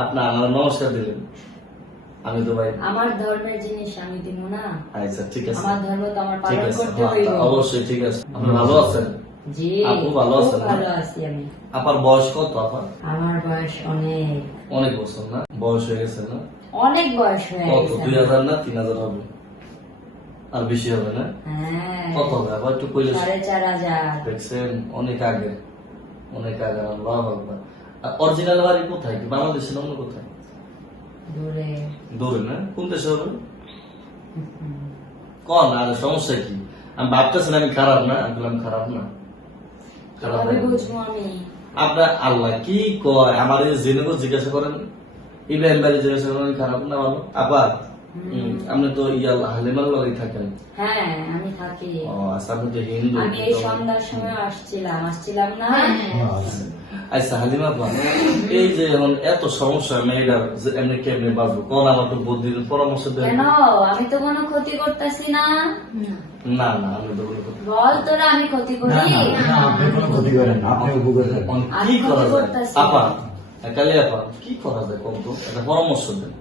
আপনি আমার নমস্কার দিলেন, আমি তো ভাই আমার ধর্মের জিনিস আমি দিব না। আচ্ছা ঠিক আছে, আমার ধর্ম তো আমার ঠিক পালন আছে, করতে হ্যাঁ, হইব। অবশ্যই ঠিক আছে। আপনি ভালো আছেন? জি আপু ভালো খুব আছেন না? ভালো আছি আমি। আপনার বয়স কত? আপনার আমার বয়স অনেক অনেক বছর না, বয়স হয়ে গেছে না? অনেক বয়স হয়ে কত, গেছে 2000 না 3000 হবে? আর বেশি হবে না? হ্যাঁ কত হবে আবার একটু কইলে? 4500। দেখছেন, অনেক আগে, অনেক আগে। আল্লাহু আকবার। অরিজিনাল বাড়ি কোথায়? কি বাংলাদেশে না অন্য কোথায়? দূরে। দূরে না? কোন দেশে হবে? কোন আর সমস্যা কি? আমি ভাবতেছিলাম আমি খারাপ না, আমি বললাম খারাপ না, খারাপ কিভাবে না। বুঝবো আমি? আপনার আল্লাহ কি কয় আমার জেনেবো জিজ্ঞাসা করেন, ইব্রাহিম ভাই জিজ্ঞাসা করেন খারাপ না ভালো? আবার আপনি তো হালিমার লগে থাকেন। হ্যাঁ আমি থাকি। ও আচ্ছা, আপনি তো হিন্দু। আমি এই সন্ধ্যার সময় আসছিলাম না। আচ্ছা হালিমা আপা, এই যে এখন এত সমস্যা মেয়েরা যে এমনি কেমনি বাঁচবো, কোন আমার তো বুদ্ধির পরামর্শ দেন। কেন? আমি তো কোনো ক্ষতি করতেছি না। না না, আমি তো বলি কথা। বল তোরা আমি ক্ষতি করি? আপনি কোনো ক্ষতি করেন না, আপনি উপকার করেন। কি করা ক্ষতি যায় করতেছি। আপা, কালি আপা কি করা যায় কোন তো একটা পরামর্শ দেন।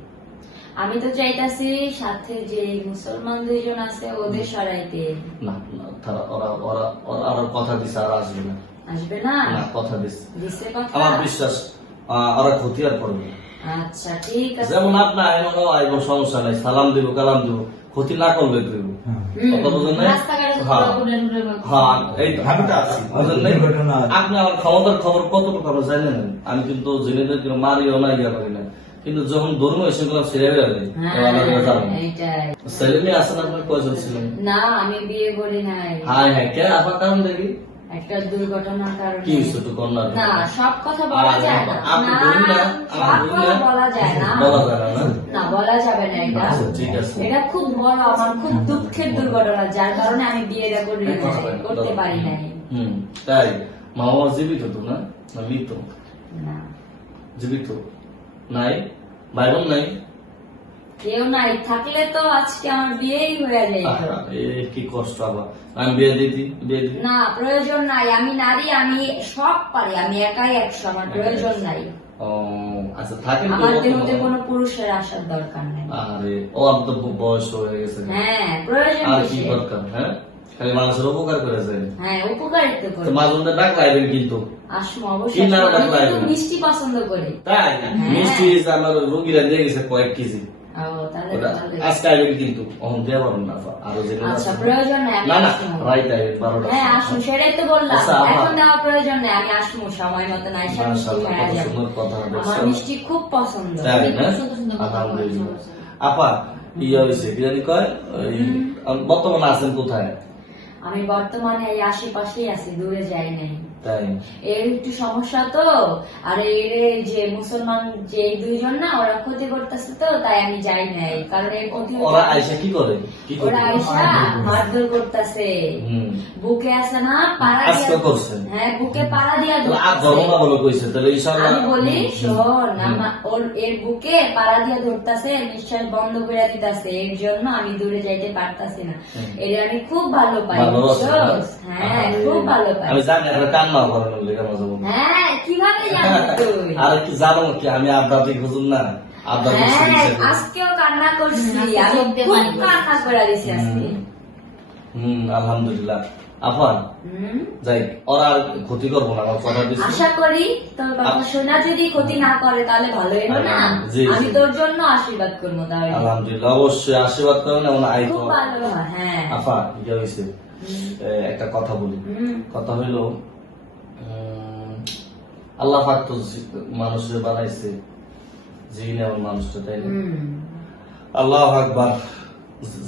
আমি তো চাইতাছি সাথে যে মুসলমান দুইজন আছে ওদের সরাইতে। না না, ওরা ওরা ওরা আর কথা দিছে আর আসবে না। আসবে না? না, কথা দিছে, দিছে কথা? আমার বিশ্বাস ওরা ক্ষতি আর করবে না। আচ্ছা ঠিক আছে। যেমন আপনি আইনও আইব, সমস্যা নাই, সালাম দিব কালাম দিব, ক্ষতি না করলে দিব। কথা বুঝেন নাই? হ্যাঁ হ্যাঁ, এই তো আমি তো আছি, বুঝেন নাই? আপনি আমার ক্ষমতার খবর কতটুকু আপনি জানেন? আমি কিন্তু জেনেদের কেউ মারিও না, ইয়া করি না, কিন্তু যখন ধর্ম সেগুলো ছেড়ে গেলে এইটাই। ছেলে মেয়ে আসেন আপনার কয়জন ছিলেন? না আমি বিয়ে করি নাই। হ্যাঁ হ্যাঁ, কে আপনার কারণ দেখি একটা দুর্ঘটনার কারণে। কি ছোট কন্যা? না সব কথা বলা যায় না। আপনি না, বলুন না, সব আপনি বলুন কথা না। বলা যায় না। বলা যাবে না? না বলা যাবে না এটা। আচ্ছা, ঠিক আছে। এটা খুব বড় আমার খুব দুঃখের দুর্ঘটনা, যার কারণে আমি বিয়েটা করতে পারি নাই। তাই মা বাবা জীবিত তো না, না মৃত? না জীবিত নাই, ভাই বোন নাই? কেউ নাই, থাকলে তো আজকে আমার বিয়েই হয়ে যায়। আহা, কি কষ্ট আবার। আমি বিয়ে দিতি, বিয়ে দিতি। না প্রয়োজন নাই, আমি নারী, আমি সব পারি, আমি একাই 100, আমার প্রয়োজন নাই। ও আচ্ছা, থাকেন তো আমার কত দেহতে বাবা? কোনো পুরুষের আসার দরকার নেই। আরে ও আপনার তো বয়স হয়ে গেছে। হ্যাঁ প্রয়োজন আর কি কিসের? দরকার? হ্যাঁ, খালি মানুষের উপকার করে যায়। হ্যাঁ উপকারিত করি। তো মাঝে মধ্যে ডাক লাইবেন কিন্তু। আসমো কি অবশ্যই। না আমি ডাকলা কিন্তু এগুলো? মিষ্টি পছন্দ করি। তাই মিষ্টি যে আমার রোগীরা দিয়ে গেছে কয়েক কেজি। ও তাহলে ওটা ভালোই। আজকে আইবেন কিন্তু, অহন দিয়ে পারবেন না আরো যে আচ্ছা প্রয়োজন নাই, আমি না না, আসমো। রাইট আইবেন 12টা। হ্যাঁ আসুন, সেটাই তো বললাম। আচ্ছা, আমার- এখন দেওয়ার প্রয়োজন নেই, আমি আসমো সময় মতো। নাই মিষ্টি মাশাআল্লাহ, হয়ে কত যাবে। সুন্দর কথা আমার দেখছেন। মিষ্টি খুব পছন্দ। তাই না? সুন্দর সুন্দর কথা বলেন। আলহামদুলিল্লাহ। আপা ইয়া হইছে কি জানি কয়, ওই বর্তমানে আছেন কোথায়? আমি বর্তমানে এই আশেপাশেই আছি, দূরে যাই নাই। তাই এর একটু সমস্যা তো, আর এর এই যে মুসলমান যে এই দুইজন না, ওরা ক্ষতি করতেছে তো, তাই আমি যাই নাই। কারণ এই অতি ওরা আইসা কি করে, কি করে? ওরা আইসা মারধর করতেছে। বুকে আছে না পাড়া আজকে দিয়া, করছে? হ্যাঁ বুকে পাড়া দিয়া তাহলে আর ধরতেছে। ধর্ম না বলে কইছে, তাহলে ইনশাআল্লাহ আমি বলি শোন, ওর এর বুকে পাড়া দিয়া ধরতেছে, নিঃশ্বাস বন্ধ করে দিতেছে, এর জন্য আমি দূরে যাইতে পারতাছি না। এর আমি খুব ভালো পাই, ভালোবাসেন না? বুঝছস? হ্যাঁ খুব ভালো পাই। আমি জানি আপনার কান্না করেন লেগে মাঝে মধ্যে। হ্যাঁ কিভাবে জানিস তুই? আর কি জানো কি, আমি আধ্যাত্মিক হুজুর না, আধ্যাত্মিক হ্যাঁ চিকিৎসা। আজকেও কান্না করছি, আমি খুব কান্না করে দিছি আজকে। আলহামদুলিল্লাহ। আপা যাই, ওরা আর ক্ষতি করবো না, আমার কথা দিচ্ছি। আশা করি তোর কথা শোনা যদি ক্ষতি না করে তাহলে ভালো হলো না। জি, জি। আমি তোর জন্য আশীর্বাদ করবো তাহলে। আলহামদুলিল্লাহ, অবশ্যই আশীর্বাদ করেন। এমন আই খুব ভালো হয়, হ্যাঁ। আপা ইয়া হয়েছে, একটা কথা বলি। কথা হইল, আল্লাহ পাক তো মানুষের বানাইছে, জিন এমন মানুষটা, তাই না? আল্লাহ আকবার,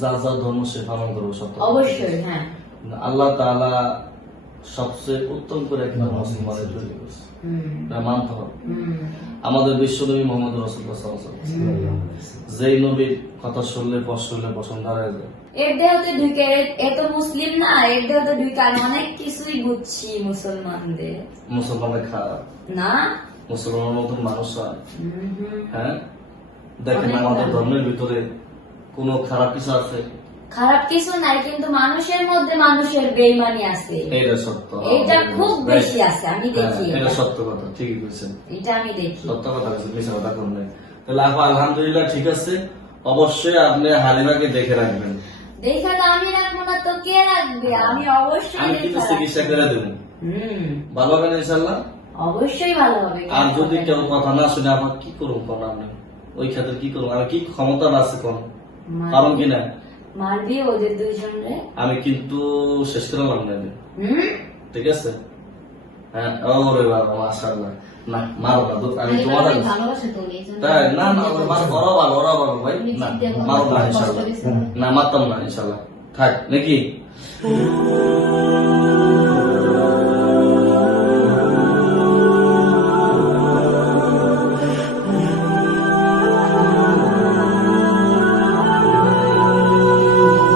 যার যার ধর্ম সে পালন করবো সব। অবশ্যই হ্যাঁ। আল্লাহ তাআলা সবচেয়ে উত্তম করে একটা মুসলমানের তৈরি করছে, এটা মানতে হবে। আমাদের বিশ্বনবী মোহাম্মদ রাসূলুল্লাহ সাল্লাল্লাহু আলাইহি ওয়াসাল্লাম, যেই নবীর কথা শুনলে পছন্দ হারায় যায়। এর দেহতে ঢুকে, এ তো মুসলিম না, এর দেহতে ঢুকে আমি অনেক কিছুই বুঝছি মুসলমানদের। মুসলমানের খারাপ না মুসলমানের মতন মানুষ হয়? হ্যাঁ দেখেন, আমাদের ধর্মের ভিতরে কোন খারাপ কিছু আছে? খারাপ কিছু নাই, কিন্তু মানুষের মধ্যে মানুষের বেইমানি আছে, এটা সত্য, এটা খুব বেশি আছে, আমি দেখি এটা এটা। সত্য কথা, ঠিকই বলছেন, এটা আমি দেখি। সত্য কথা বলছেন, মিথ্যা কথা কোন নাই। তাহলে আপা আলহামদুলিল্লাহ ঠিক আছে, অবশ্যই আপনি হালিমাকে দেখে রাখবেন। দেখে তো আমি রাখবো না তো কে রাখবে? আমি অবশ্যই আমি কিন্তু দেখে চিকিৎসা রাখবো। করে দেবো, হুম, ভালো হবে না ইনশাল্লাহ? অবশ্যই ভালো হবে। আর যদি কেউ কথা না শুনে আমার কি করুন কোন আপনি ওই ক্ষেত্রে কি করুন, আমি কি ক্ষমতা আছে কোন, কারণ কি না মারবি ওদের দুইজনরে? আমি কিন্তু শেষ করলাম না, হুম, ঠিক আছে? হ্যাঁ, ওরে বাবা মাশাআল্লাহ, না মারো না, আমি তোমার ভালোবাসে তো এই জন্য। তাই না, না ওরা মারো, ওরা ভালো ভাই, না মারো না ইনশাল্লাহ, না মারতাম না ইনশাল্লাহ, থাক নাকি।